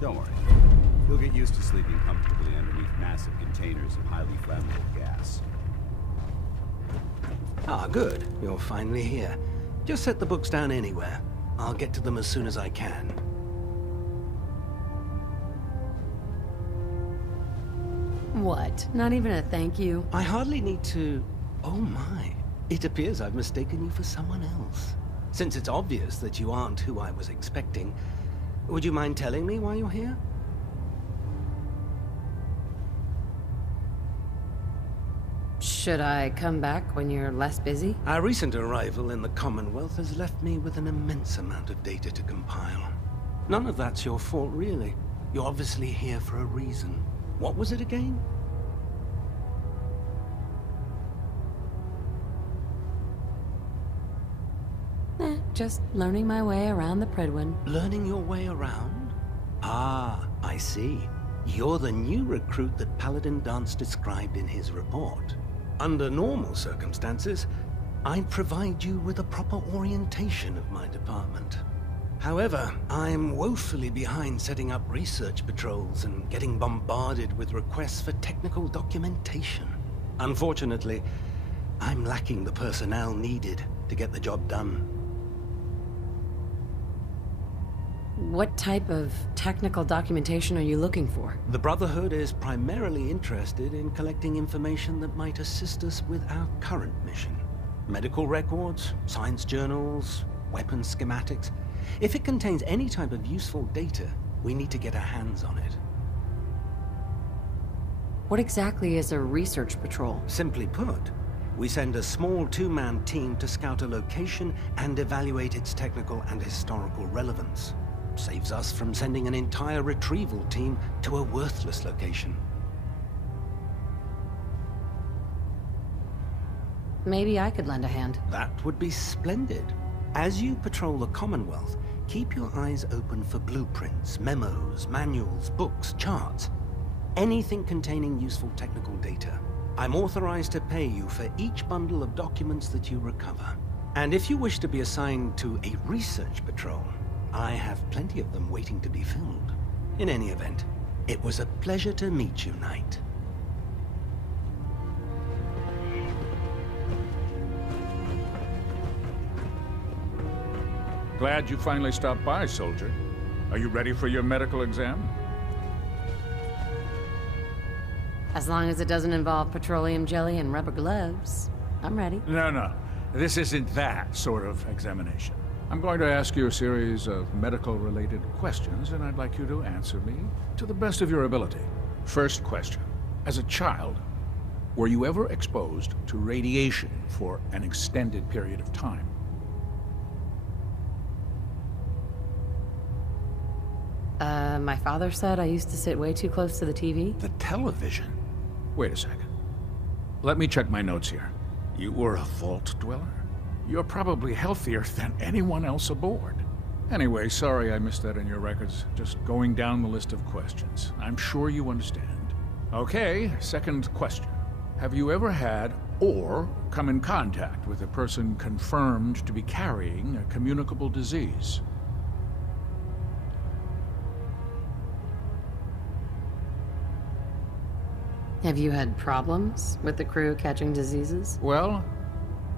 Don't worry. You'll get used to sleeping comfortably underneath massive containers of highly flammable gas. Ah, good. You're finally here. Just set the books down anywhere. I'll get to them as soon as I can. What? Not even a thank you? I hardly need to... Oh my. It appears I've mistaken you for someone else. Since it's obvious that you aren't who I was expecting, would you mind telling me why you're here? Should I come back when you're less busy? Our recent arrival in the Commonwealth has left me with an immense amount of data to compile. None of that's your fault, really. You're obviously here for a reason. What was it again? Just learning my way around the Predwin. Learning your way around? Ah, I see. You're the new recruit that Paladin Dance described in his report. Under normal circumstances, I'd provide you with a proper orientation of my department. However, I'm woefully behind setting up research patrols and getting bombarded with requests for technical documentation. Unfortunately, I'm lacking the personnel needed to get the job done. What type of technical documentation are you looking for? The Brotherhood is primarily interested in collecting information that might assist us with our current mission. Medical records, science journals, weapon schematics. If it contains any type of useful data, we need to get our hands on it. What exactly is a research patrol? Simply put, we send a small two-man team to scout a location and evaluate its technical and historical relevance. Saves us from sending an entire retrieval team to a worthless location. Maybe I could lend a hand. That would be splendid. As you patrol the Commonwealth, keep your eyes open for blueprints, memos, manuals, books, charts. Anything containing useful technical data. I'm authorized to pay you for each bundle of documents that you recover. And if you wish to be assigned to a research patrol, I have plenty of them waiting to be filled. In any event, it was a pleasure to meet you, Knight. Glad you finally stopped by, soldier. Are you ready for your medical exam? As long as it doesn't involve petroleum jelly and rubber gloves, I'm ready. No. This isn't that sort of examination. I'm going to ask you a series of medical-related questions, and I'd like you to answer me to the best of your ability. First question. As a child, were you ever exposed to radiation for an extended period of time? My father said I used to sit way too close to the TV. The television? Wait a second. Let me check my notes here. You were a vault dweller? You're probably healthier than anyone else aboard. Anyway, sorry I missed that in your records. Just going down the list of questions. I'm sure you understand. Okay, second question. Have you ever had or come in contact with a person confirmed to be carrying a communicable disease? Have you had problems with the crew catching diseases? Well,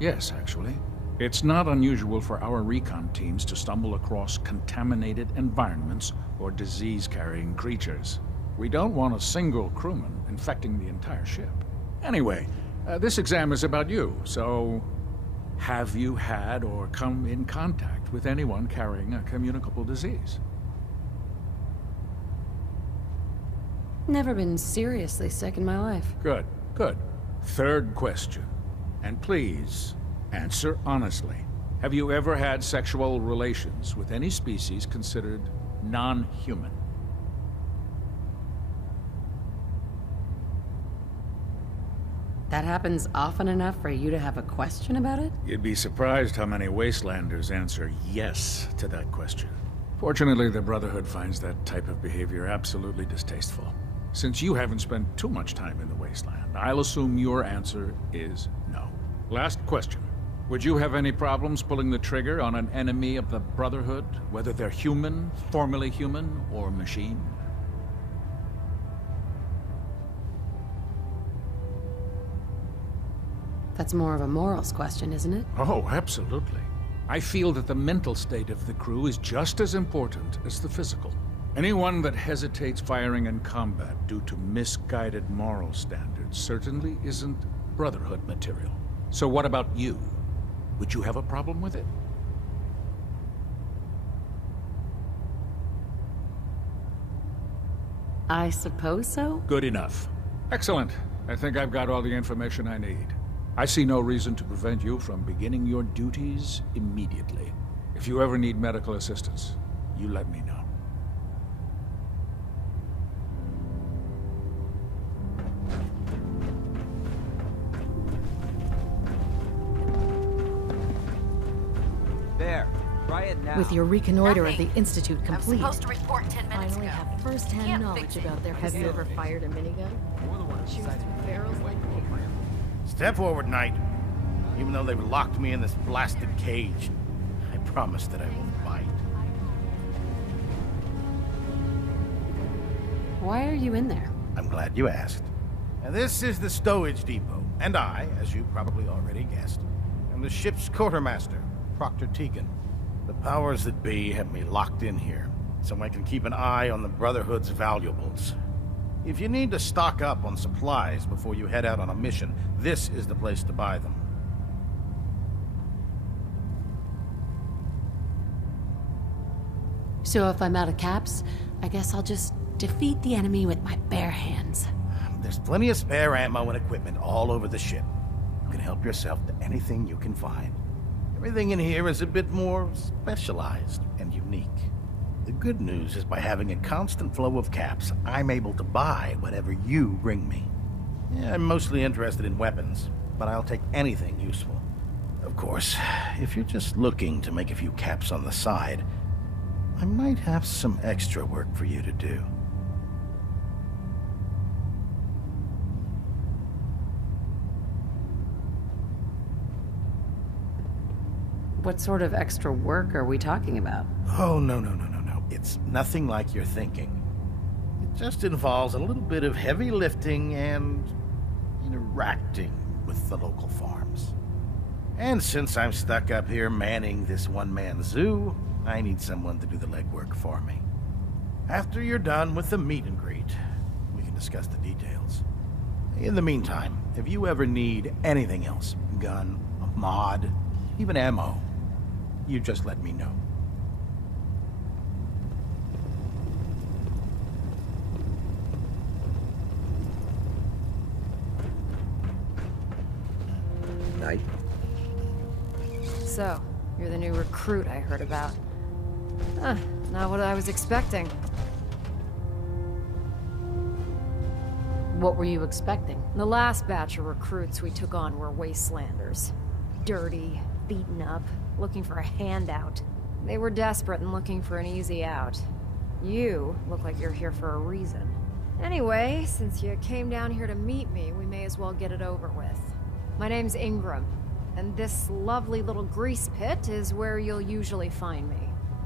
yes, actually. It's not unusual for our recon teams to stumble across contaminated environments or disease-carrying creatures. We don't want a single crewman infecting the entire ship. Anyway, this exam is about you, so have you had or come in contact with anyone carrying a communicable disease? Never been seriously sick in my life. Good. Third question. And please, answer honestly. Have you ever had sexual relations with any species considered non-human? That happens often enough for you to have a question about it? You'd be surprised how many Wastelanders answer yes to that question. Fortunately, the Brotherhood finds that type of behavior absolutely distasteful. Since you haven't spent too much time in the Wasteland, I'll assume your answer is no. Last question. Would you have any problems pulling the trigger on an enemy of the Brotherhood, whether they're human, formerly human, or machine? That's more of a morals question, isn't it? Oh, absolutely. I feel that the mental state of the crew is just as important as the physical. Anyone that hesitates firing in combat due to misguided moral standards certainly isn't Brotherhood material. So what about you? Would you have a problem with it? I suppose so? Good enough. Excellent. I think I've got all the information I need. I see no reason to prevent you from beginning your duties immediately. If you ever need medical assistance, you let me know. There. Try it now. With your reconnoiter of the Institute complete, I'm supposed to report 10 minutes finally ago. have first-hand Can't knowledge fix it. about their... Have you ever fired a minigun? Shoot through barrels like paper. Step forward, Knight. Even though they've locked me in this blasted cage, I promise that I won't bite. Why are you in there? I'm glad you asked. Now, this is the stowage depot, and I, as you probably already guessed, am the ship's quartermaster, Proctor Tegan. The powers that be have me locked in here, so I can keep an eye on the Brotherhood's valuables. If you need to stock up on supplies before you head out on a mission, this is the place to buy them. So if I'm out of caps, I guess I'll just defeat the enemy with my bare hands. There's plenty of spare ammo and equipment all over the ship. You can help yourself to anything you can find. Everything in here is a bit more specialized and unique. The good news is by having a constant flow of caps, I'm able to buy whatever you bring me. Yeah, I'm mostly interested in weapons, but I'll take anything useful. Of course, if you're just looking to make a few caps on the side, I might have some extra work for you to do. What sort of extra work are we talking about? Oh, no. It's nothing like you're thinking. It just involves a little bit of heavy lifting and interacting with the local farms. And since I'm stuck up here manning this one-man zoo, I need someone to do the legwork for me. After you're done with the meet and greet, we can discuss the details. In the meantime, if you ever need anything else, gun, a mod, even ammo, you just let me know. Knight? So, you're the new recruit I heard about. Not what I was expecting. What were you expecting? The last batch of recruits we took on were Wastelanders. Dirty, beaten up, looking for a handout. They were desperate and looking for an easy out. You look like you're here for a reason. Anyway, since you came down here to meet me, we may as well get it over with. My name's Ingram, and this lovely little grease pit is where you'll usually find me.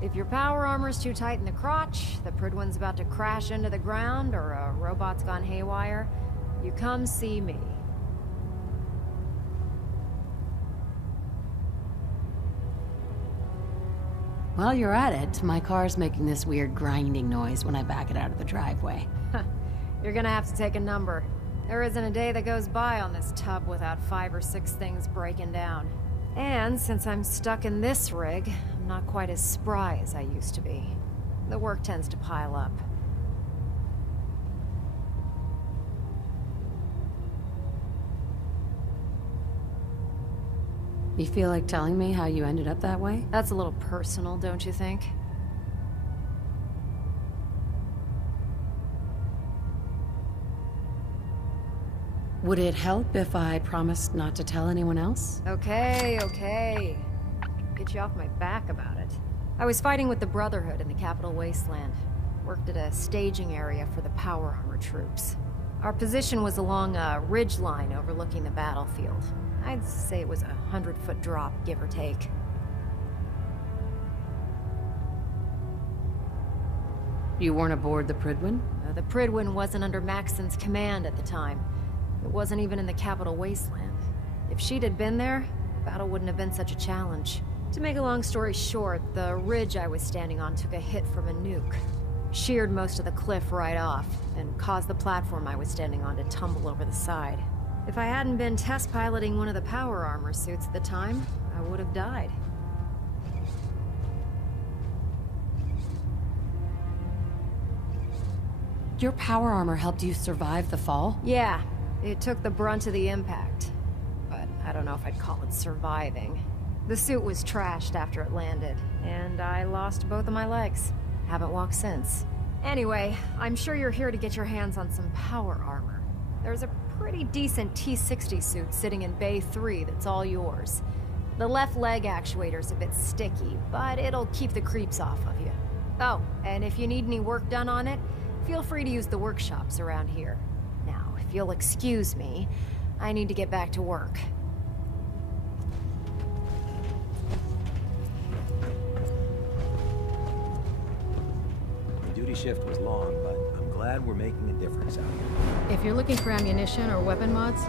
If your power armor's too tight in the crotch, the Pridwin's about to crash into the ground, or a robot's gone haywire, you come see me. While you're at it, my car's making this weird grinding noise when I back it out of the driveway. You're gonna have to take a number. There isn't a day that goes by on this tub without 5 or 6 things breaking down. And since I'm stuck in this rig, I'm not quite as spry as I used to be. The work tends to pile up. You feel like telling me how you ended up that way? That's a little personal, don't you think? Would it help if I promised not to tell anyone else? Okay. Get you off my back about it. I was fighting with the Brotherhood in the capital Wasteland. Worked at a staging area for the power armor troops. Our position was along a ridge line overlooking the battlefield. I'd say it was a 100-foot drop, give or take. You weren't aboard the Prydwen? The Prydwen wasn't under Maxson's command at the time. It wasn't even in the capital Wasteland. If she'd had been there, the battle wouldn't have been such a challenge. To make a long story short, the ridge I was standing on took a hit from a nuke. Sheared most of the cliff right off, and caused the platform I was standing on to tumble over the side. If I hadn't been test piloting one of the power armor suits at the time, I would have died. Your power armor helped you survive the fall? Yeah, it took the brunt of the impact. But I don't know if I'd call it surviving. The suit was trashed after it landed, and I lost both of my legs. Haven't walked since. Anyway, I'm sure you're here to get your hands on some power armor. There's a pretty decent T-60 suit sitting in Bay 3 that's all yours. The left leg actuator's a bit sticky, but it'll keep the creeps off of you. Oh, and if you need any work done on it, feel free to use the workshops around here. Now, if you'll excuse me, I need to get back to work. The duty shift was long, but I'm glad we're making a difference out here. If you're looking for ammunition or weapon mods,